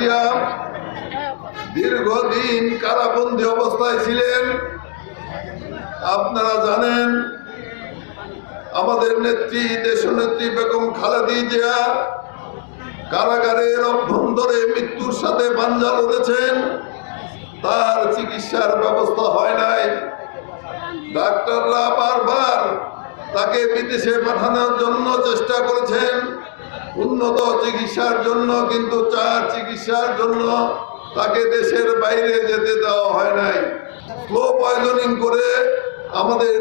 জিয়া দীর্ঘদিন কারাবন্দী অবস্থায় ছিলেন। আপনারা জানেন আমাদের নেত্রী দেশনেত্রী বেগম খালেদা জিয়া কারাগারের অভ্যন্তরে মৃত্যুর সাথে পাঞ্জা লড়েছেন। তার চিকিৎসার ব্যবস্থা হয় নাই। ডাক্তাররা বারবার তাকে বিদেশে পাঠানোর জন্য চেষ্টা করেছেন উন্নত চিকিৎসার জন্য, কিন্তু তার চিকিৎসার জন্য তাকে দেশের বাইরে যেতে দেওয়া হয় নাই। স্লো পয়জনিং করে আমাদের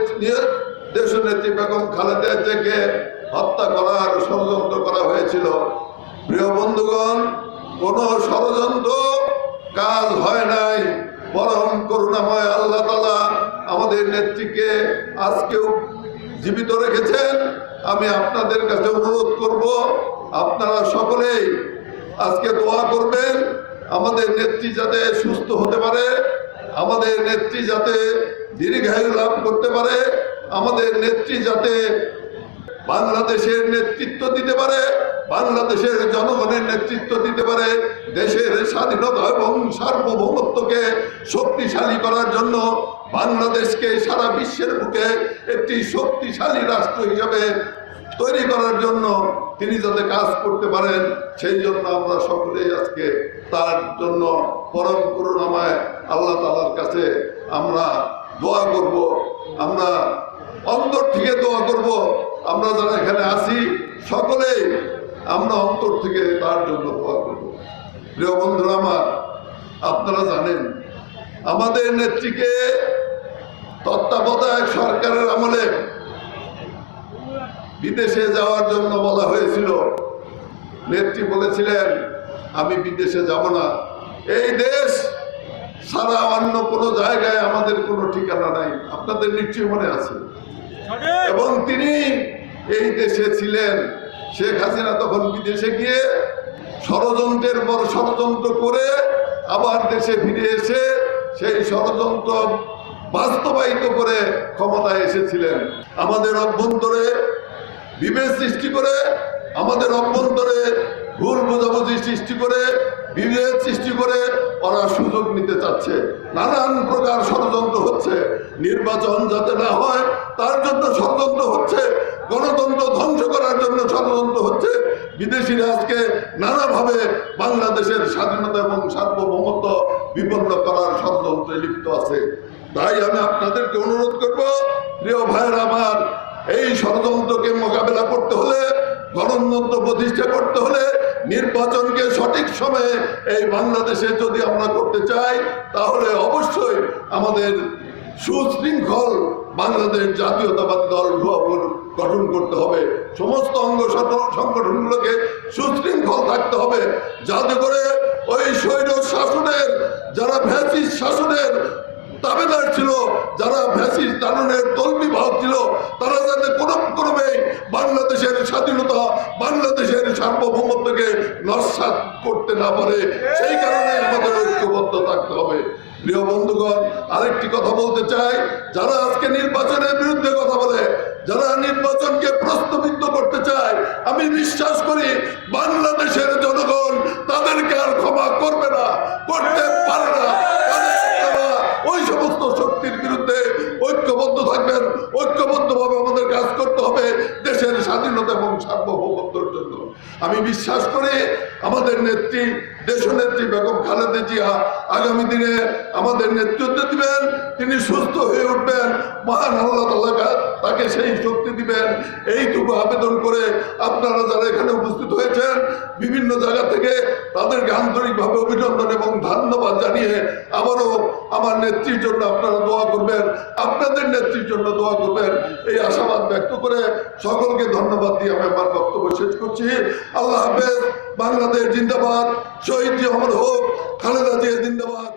দেশনেত্রী বেগম খালেদা জিয়াকে হত্যা করার ষড়যন্ত্র করা হয়েছিল। প্রিয় বন্ধুগণ, কোন ষড়যন্ত্র কাজ হয় নাই, বরং করুণাময় আল্লাহ তাআলা আমাদের নেত্রীকে আজকেও জীবিত রেখেছেন। আমি আপনাদের কাছে অনুরোধ করব, আপনারা সকলেই আজকে দোয়া করবেন আমাদের নেত্রী যাতে সুস্থ হতে পারে, আমাদের নেত্রী যাতে দীর্ঘায়ু লাভ করতে পারে, আমাদের নেত্রী যাতে বাংলাদেশের নেতৃত্ব দিতে পারে, বাংলাদেশের জনগণের নেতৃত্ব দিতে পারে, দেশের স্বাধীনতা এবং সার্বভৌমত্বকে শক্তিশালী করার জন্য, বাংলাদেশকে সারা বিশ্বের বুকে একটি শক্তিশালী রাষ্ট্র হিসাবে তৈরি করার জন্য তিনি যাতে কাজ করতে পারেন, সেই জন্য আমরা সকলেই আজকে তার জন্য পরম করুণাময় আল্লাহ তাআলার কাছে আমরা দোয়া করব। আমরা অন্তর থেকে দোয়া করব। আমরা যারা এখানে আছি সকলেই আমরা অন্তর থেকে তার জন্য দোয়া করব। প্রিয় বন্ধুরা আমার, আপনারা জানেন আমাদের নেত্রীকে তত্ত্বাবধায়ক সরকারের আমলে বিদেশে যাওয়ার জন্য বলা হয়েছিল। নেত্রী বলেছিলেন আমি বিদেশে যাব না, এই দেশ সারা অন্য কোনো জায়গায় আমাদের কোনো ঠিকানা নাই, আপনাদের নিশ্চয়ই মনে আছে। এবং তিনি এই দেশে ছিলেন। শেখ হাসিনা তখন বিদেশে গিয়ে ষড়যন্ত্রের পর ষড়যন্ত্র করে আবার দেশে ফিরে এসে সেই ষড়যন্ত্র বাস্তবায়িত করে ক্ষমতায় এসেছিলেন। আমাদের অভ্যন্তরে বিভেদ সৃষ্টি করে, আমাদের অভ্যন্তরে ভুল বোঝাবুঝি সৃষ্টি করে, বিভেদ সৃষ্টি করে ওরা সুযোগ নিতে চাচ্ছে। নানান প্রকার ষড়যন্ত্র হচ্ছে। নির্বাচন যাতে না হয় তার জন্য ষড়যন্ত্র হচ্ছে, গণতন্ত্র ধ্বংস করার জন্য ষড়যন্ত্র হচ্ছে। বিদেশিরা আজকে নানাভাবে বাংলাদেশের স্বাধীনতা এবং সার্বভৌমত্ব বিপন্ন করার ষড়যন্ত্রে লিপ্ত আছে। তাই আমি আপনাদেরকে অনুরোধ করব, প্রিয় ভাইয়েরা আমার, এই ষড়যন্ত্রকে মোকাবেলা করতে হলে, গণতন্ত্র প্রতিষ্ঠা করতে হলে, নির্বাচনকে সঠিক সময়ে এই বাংলাদেশে যদি আমরা করতে চাই, তাহলে অবশ্যই আমাদের সুশৃঙ্খল বাংলাদেশ জাতীয়তাবাদী দল গঠন করতে হবে। সমস্ত অঙ্গ সংগঠনগুলোকে সুশৃঙ্খল থাকতে হবে, যাতে করে ওই স্বৈর শাসনের যারা ফ্যাসিস্ট শাসনের দাবেদার ছিল, যারা ফ্যাসিস্ট দাননের তলবিবাহক ছিল, তারা যাতে কোনো ক্রমে বাংলাদেশের স্বাধীনতা, বাংলাদেশের সার্বভৌমত্বকে নস্যাৎ করতে না পারে, সেই কারণে আমাদের ঐক্যবদ্ধ থাকতে হবে। প্রিয় বন্ধুগণ, আরেকটি কথা বলতে চাই, যারা আজকে নির্বাচনের বিরুদ্ধে কথা বলে, যারা নির্বাচনকে প্রশ্নবিদ্ধ করতে চায়, আমি বিশ্বাস করি বাংলাদেশের জনগণ তাদেরকে আর ক্ষমা করবে না, করতে পারে না। ওই সমস্ত শক্তির বিরুদ্ধে ঐক্যবদ্ধ থাকবেন। ঐক্যবদ্ধভাবে আমাদের কাজ করতে হবে দেশের স্বাধীনতা এবং সার্বভৌমত্বের জন্য। আমি বিশ্বাস করি আমাদের নেত্রী দেশনেত্রী বেগম খালেদা জিয়া আগামী দিনে আমাদের নেতৃত্ব দিবেন, তিনি সুস্থ হয়ে উঠবেন, মহান আল্লাহ তাআলা তাকে সেই শক্তি দিবেন। এইটুকু আবেদন করে আপনারা যারা এখানে উপস্থিত হয়েছেন বিভিন্ন জায়গা থেকে, তাদেরকে আন্তরিকভাবে অভিনন্দন এবং ধন্যবাদ জানিয়ে আবারও আমার নেত্রীর জন্য আপনারা দোয়া করবেন, আপনাদের নেত্রীর জন্য দোয়া করবেন, এই আশাবাদ ব্যক্ত করে সকলকে ধন্যবাদ দিয়ে আমি আমার বক্তব্য শেষ করছি। আল্লাহ হাফেজ। বাংলাদেশ জিন্দাবাদ। শহীদ জি অমর হোক। খালেদা জিয়া জিন্দাবাদ।